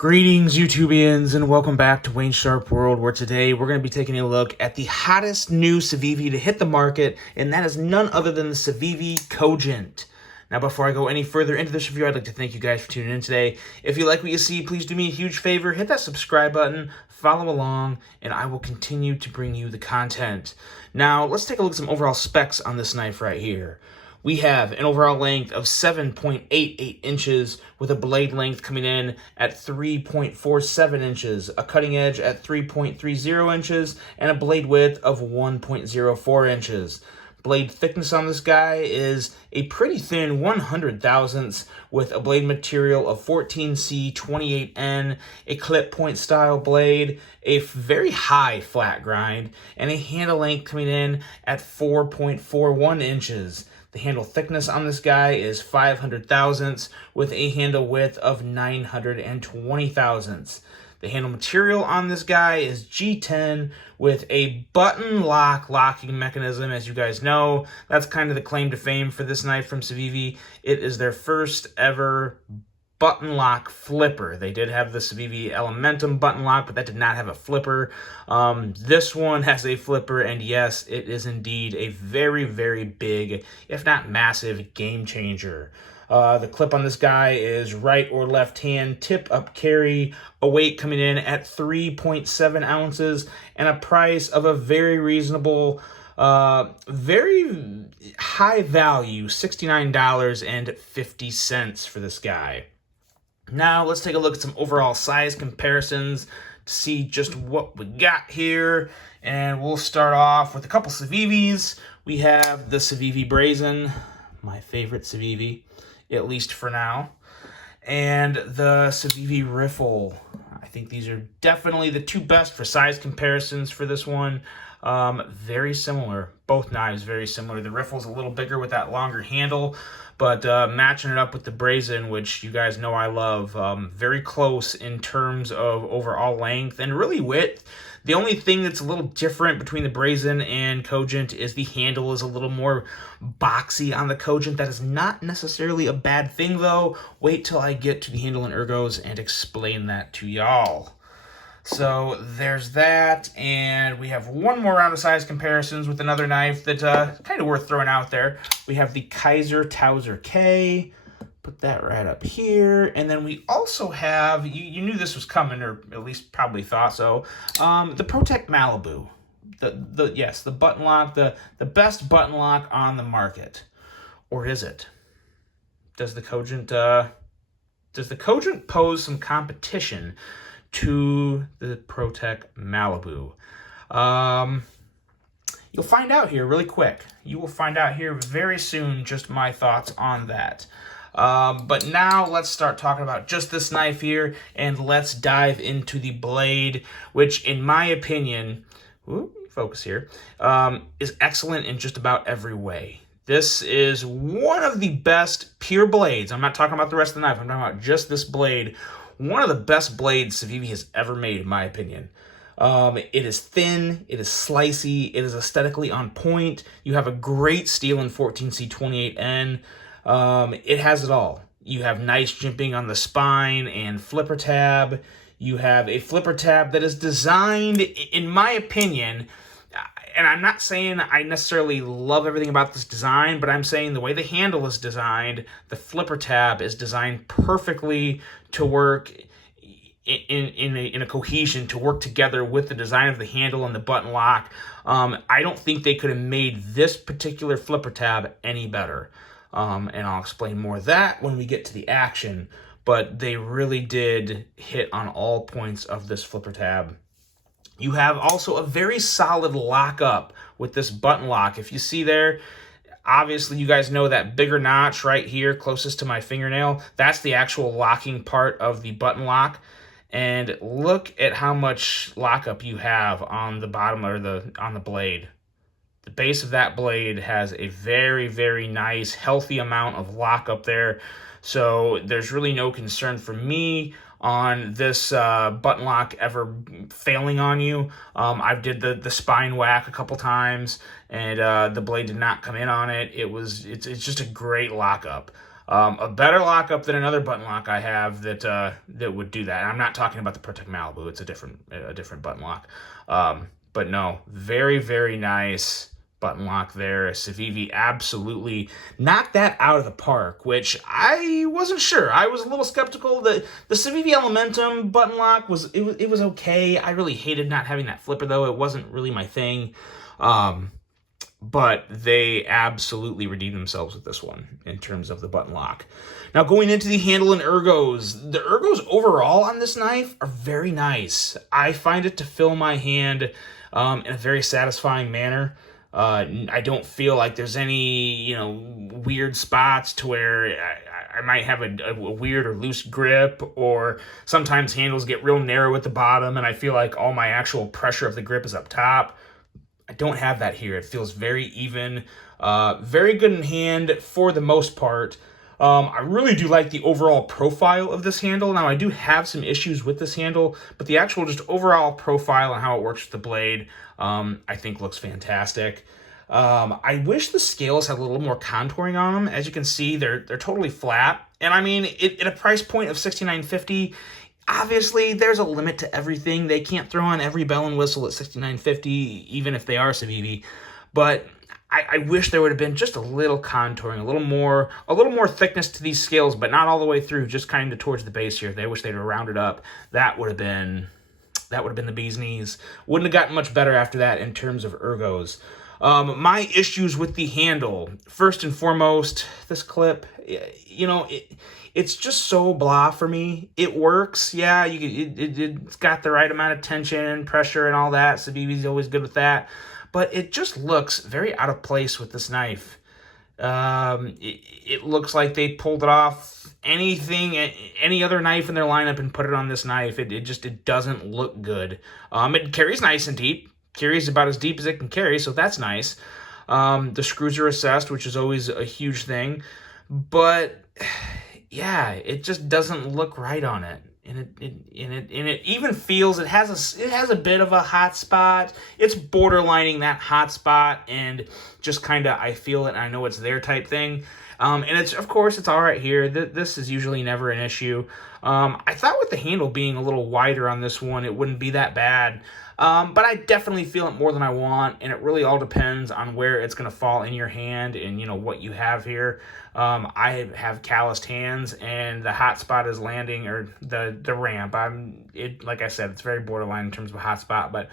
Greetings, YouTubians, and welcome back to Wayne Sharp World, where today we're going to be taking a look at the hottest new Civivi to hit the market, and that is none other than the Civivi Cogent. Now, before I go any further into this review, I'd like to thank you guys for tuning in today. If you like what you see, please do me a huge favor, hit that subscribe button, follow along, and I will continue to bring you the content. Now, let's take a look at some overall specs on this knife right here. We have an overall length of 7.88 inches with a blade length coming in at 3.47 inches, a cutting edge at 3.30 inches, and a blade width of 1.04 inches. Blade thickness on this guy is a pretty thin 100 thousandths with a blade material of 14C28N, a clip point style blade, a very high flat grind, and a handle length coming in at 4.41 inches. The handle thickness on this guy is 500 thousandths with a handle width of 920 thousandths. The handle material on this guy is G10 with a button locking mechanism. As you guys know, that's kind of the claim to fame for this knife from Civivi. It is their first ever button lock flipper. They did have the Civivi Elementum button lock, but that did not have a flipper. This one has a flipper, and yes, it is indeed a very, very big, if not massive, game changer. The clip on this guy is right or left hand tip up carry, a weight coming in at 3.7 ounces, and a price of a very reasonable, very high value, $69.50 for this guy. Now, let's take a look at some overall size comparisons to see just what we got here. And we'll start off with a couple Civivis. We have the Civivi Brazen, my favorite Civivi, at least for now. And the Civivi Riffle. I think these are definitely the two best for size comparisons for this one. Very similar. Both knives very similar. The Riffle's a little bigger with that longer handle, but matching it up with the Brazen, which you guys know I love, very close in terms of overall length and really width. The only thing that's a little different between the Brazen and Cogent is the handle is a little more boxy on the Cogent. That is not necessarily a bad thing, though. Wait till I get to the handle and ergos and explain that to y'all. So there's that, and we have one more round of size comparisons with another knife that's kind of worth throwing out there. We have the Kaiser Towser K. Put that right up here. And then we also have, you knew this was coming, or at least probably thought so, the Protect Malibu. Yes, the button lock, the best button lock on the market. Or is it? Does the Cogent pose some competition to the Protect Malibu? You'll find out here really quick. You will find out here very soon just my thoughts on that. But now let's start talking about just this knife here, and let's dive into the blade, which in my opinion, focus here, is excellent in just about every way. This is one of the best pure blades. I'm not talking about the rest of the knife. I'm talking about just this blade. One of the best blades Civivi has ever made, in my opinion. It is thin, it is slicey, it is aesthetically on point. You have a great steel in 14C28N. It has it all. You have nice jimping on the spine and flipper tab. You have a flipper tab that is designed, in my opinion, and I'm not saying I necessarily love everything about this design, but I'm saying the way the handle is designed, the flipper tab is designed perfectly to work in a cohesion, to work together with the design of the handle and the button lock. I don't think they could have made this particular flipper tab any better. And I'll explain more of that when we get to the action, but they really did hit on all points of this flipper tab. You have also a very solid lockup with this button lock. If you see there, obviously you guys know that bigger notch right here closest to my fingernail, that's the actual locking part of the button lock. And look at how much lockup you have on the bottom or on the blade. The base of that blade has a very, very nice, healthy amount of lockup there. So there's really no concern for me on this button lock ever failing on you. I did the spine whack a couple times, and the blade did not come in on it. It's just a great lockup. A better lockup than another button lock I have that would do that. And I'm not talking about the Protect Malibu. It's a different button lock. But no, very, very nice button lock there. Civivi absolutely knocked that out of the park, which I wasn't sure. I was a little skeptical. The Civivi Elementum button lock was okay. I really hated not having that flipper though. It wasn't really my thing. But they absolutely redeemed themselves with this one in terms of the button lock. Now going into the handle and ergos, the ergos overall on this knife are very nice. I find it to fill my hand in a very satisfying manner. I don't feel like there's any, weird spots to where I might have a weird or loose grip, or sometimes handles get real narrow at the bottom and I feel like all my actual pressure of the grip is up top. I don't have that here. It feels very even, very good in hand for the most part. I really do like the overall profile of this handle. Now, I do have some issues with this handle, but the actual just overall profile and how it works with the blade, I think looks fantastic. I wish the scales had a little more contouring on them. As you can see, they're totally flat. And I mean, at a price point of $69.50, obviously, there's a limit to everything. They can't throw on every bell and whistle at $69.50, even if they are Civivi. But I wish there would have been just a little contouring, a little more thickness to these scales, but not all the way through, just kind of towards the base here. They wish they'd have rounded up. That would have been the bee's knees. Wouldn't have gotten much better after that in terms of ergos. My issues with the handle, first and foremost, this clip, it's just so blah for me. It works, yeah, it's got the right amount of tension and pressure and all that. Civivi's always good with that. But it just looks very out of place with this knife. It looks like they pulled it off any other knife in their lineup and put it on this knife. It doesn't look good. It carries nice and deep. Carries about as deep as it can carry, so that's nice. The screws are assessed, which is always a huge thing. But yeah, it just doesn't look right on it. And it even feels it has a bit of a hot spot. It's borderlining that hot spot and just kind of I feel it and I know it's there type thing. And it's of course it's all right here. This is usually never an issue. I thought with the handle being a little wider on this one, it wouldn't be that bad. But I definitely feel it more than I want, and it really all depends on where it's going to fall in your hand and, what you have here. I have calloused hands, and the hot spot is landing, or the ramp. Like I said, it's very borderline in terms of a hot spot, but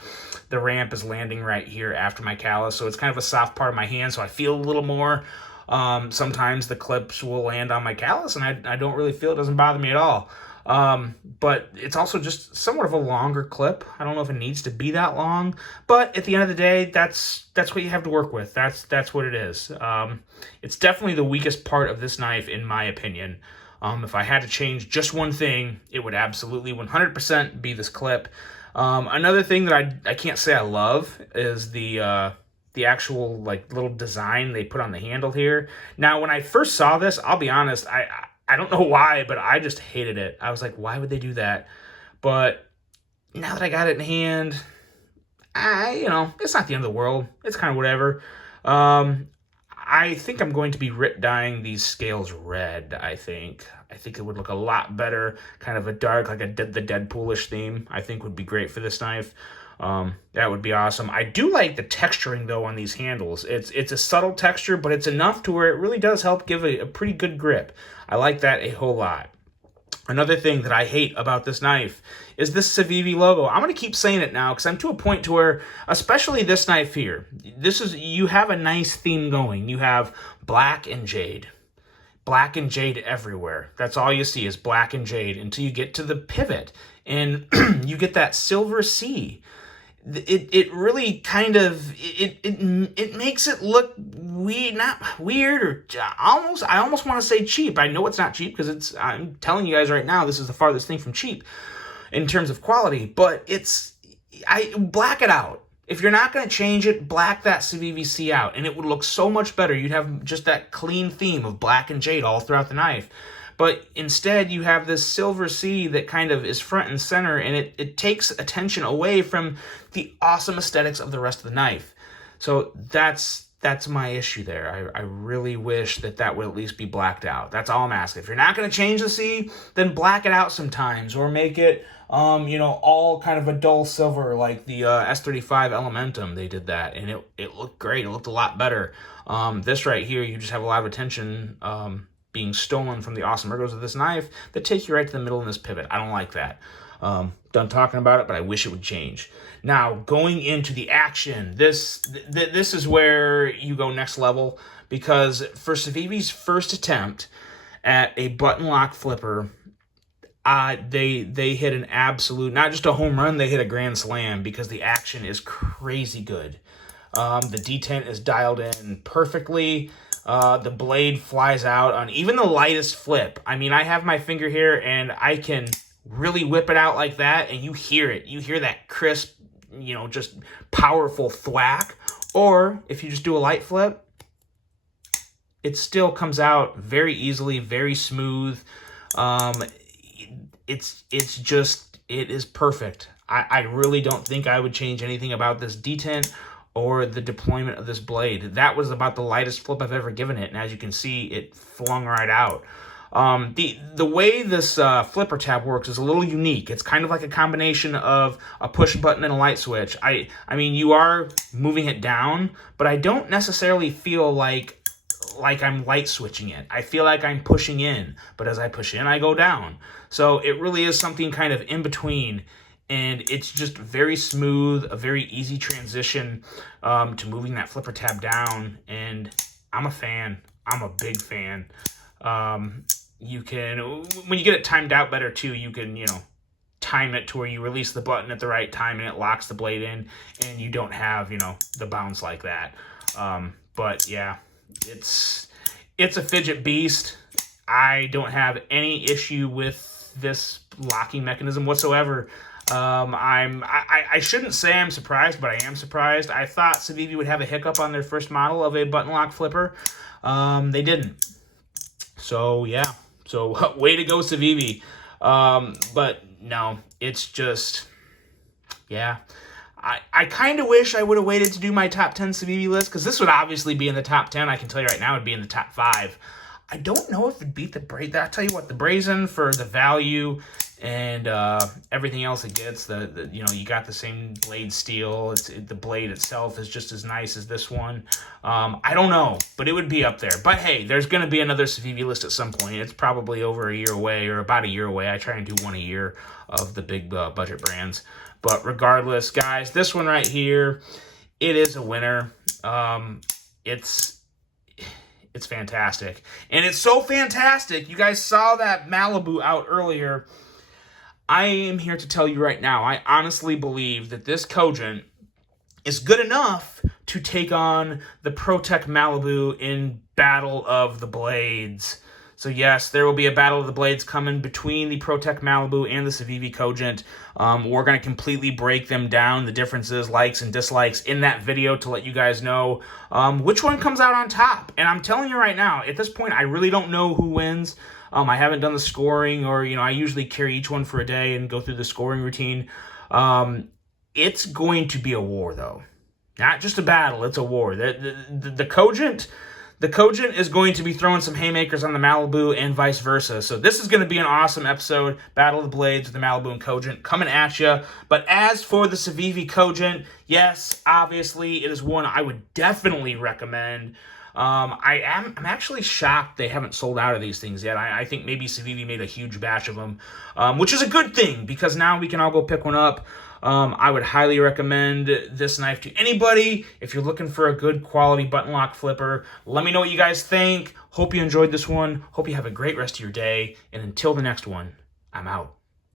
the ramp is landing right here after my callus, so it's kind of a soft part of my hand, so I feel a little more. Sometimes the clips will land on my callus, and I don't really feel it. Doesn't bother me at all. But it's also just somewhat of a longer clip. I don't know if it needs to be that long, but at the end of the day, that's what you have to work with. That's what it is. It's definitely the weakest part of this knife, in my opinion. If I had to change just one thing, it would absolutely 100% be this clip. Another thing that I can't say I love is the actual little design they put on the handle here. Now, when I first saw this, I'll be honest, I don't know why, but I just hated it. I was like, why would they do that? But now that I got it in hand, it's not the end of the world. It's kind of whatever. I think I'm going to be dyeing these scales red, I think. I think it would look a lot better. Kind of a dark, like the Deadpoolish theme, I think would be great for this knife. That would be awesome. I do like the texturing, though, on these handles. It's a subtle texture, but it's enough to where it really does help give a pretty good grip. I like that a whole lot. Another thing that I hate about this knife is this Civivi logo. I'm going to keep saying it now because I'm to a point to where, especially this knife here, you have a nice theme going. You have black and jade. Black and jade everywhere. That's all you see is black and jade until you get to the pivot and you get that silver C. It really kind of it makes it look not weird or I almost want to say cheap. I know it's not cheap because I'm telling you guys right now this is the farthest thing from cheap in terms of quality, but I black it out. If you're not going to change it, black that Civivi C out and it would look so much better. You'd have just that clean theme of black and jade all throughout the knife. But instead, you have this silver C that kind of is front and center, and it takes attention away from the awesome aesthetics of the rest of the knife. So that's that's my issue there. I really wish that would at least be blacked out. That's all I'm asking. If you're not going to change the C, then black it out sometimes, or make it, all kind of a dull silver like the S35 Elementum. They did that, and it looked great. It looked a lot better. This right here, you just have a lot of attention being stolen from the awesome ergos of this knife that take you right to the middle of this pivot. I don't like that. Done talking about it, but I wish it would change. Now, going into the action, this is where you go next level, because for Civivi's first attempt at a button lock flipper, they hit an absolute, not just a home run, they hit a grand slam, because the action is crazy good. The detent is dialed in perfectly. The blade flies out on even the lightest flip. I mean, I have my finger here, and I can really whip it out like that, and you hear it. You hear that crisp, just powerful thwack. Or if you just do a light flip, it still comes out very easily, very smooth. It is perfect. I really don't think I would change anything about this detent or the deployment of this blade. That was about the lightest flip I've ever given it, and as you can see, it flung right out. The way this flipper tab works is a little unique. It's kind of like a combination of a push button and a light switch. I mean, you are moving it down, but I don't necessarily feel like I'm light switching it. I feel like I'm pushing in, but as I push in, I go down. So it really is something kind of in between, and it's just very smooth, a very easy transition to moving that flipper tab down, and I'm a fan. I'm a big fan. You can, when you get it timed out better too, you can, time it to where you release the button at the right time and it locks the blade in, and you don't have, the bounce like that. But yeah, it's a fidget beast. I don't have any issue with this locking mechanism whatsoever. I shouldn't say I'm surprised, but I am surprised. I thought Civivi would have a hiccup on their first model of a button lock flipper. They didn't. So yeah, way to go, Civivi. But no, it's just, yeah. I kind of wish I would have waited to do my top 10 Civivi list, because this would obviously be in the top 10. I can tell you right now it'd be in the top 5. I don't know if it'd beat the Brazen. I'll tell you what, the Brazen, for the value and everything else it gets, you got the same blade steel. The blade itself is just as nice as this one. I don't know, but it would be up there. But hey, there's going to be another Civivi list at some point. It's probably over a year away, or about a year away. I try and do one a year of the big budget brands. But regardless, guys, this one right here, it is a winner. It's fantastic. And it's so fantastic. You guys saw that Malibu out earlier. I am here to tell you right now, I honestly believe that this Cogent is good enough to take on the ProTech Malibu in Battle of the Blades. So yes, there will be a Battle of the Blades coming between the ProTech Malibu and the Civivi Cogent. We're going to completely break them down, the differences, likes and dislikes, in that video to let you guys know which one comes out on top. And I'm telling you right now, at this point, I really don't know who wins. I haven't done the scoring, or, I usually carry each one for a day and go through the scoring routine. It's going to be a war, though. Not just a battle, it's a war. The Cogent is going to be throwing some haymakers on the Malibu and vice versa. So this is going to be an awesome episode. Battle of the Blades with the Malibu and Cogent coming at you. But as for the Civivi Cogent, yes, obviously it is one I would definitely recommend. I'm actually shocked they haven't sold out of these things yet. I think maybe Civivi made a huge batch of them, which is a good thing, because now we can all go pick one up. I would highly recommend this knife to anybody. If you're looking for a good quality button lock flipper, let me know what you guys think. Hope you enjoyed this one. Hope you have a great rest of your day. And until the next one, I'm out.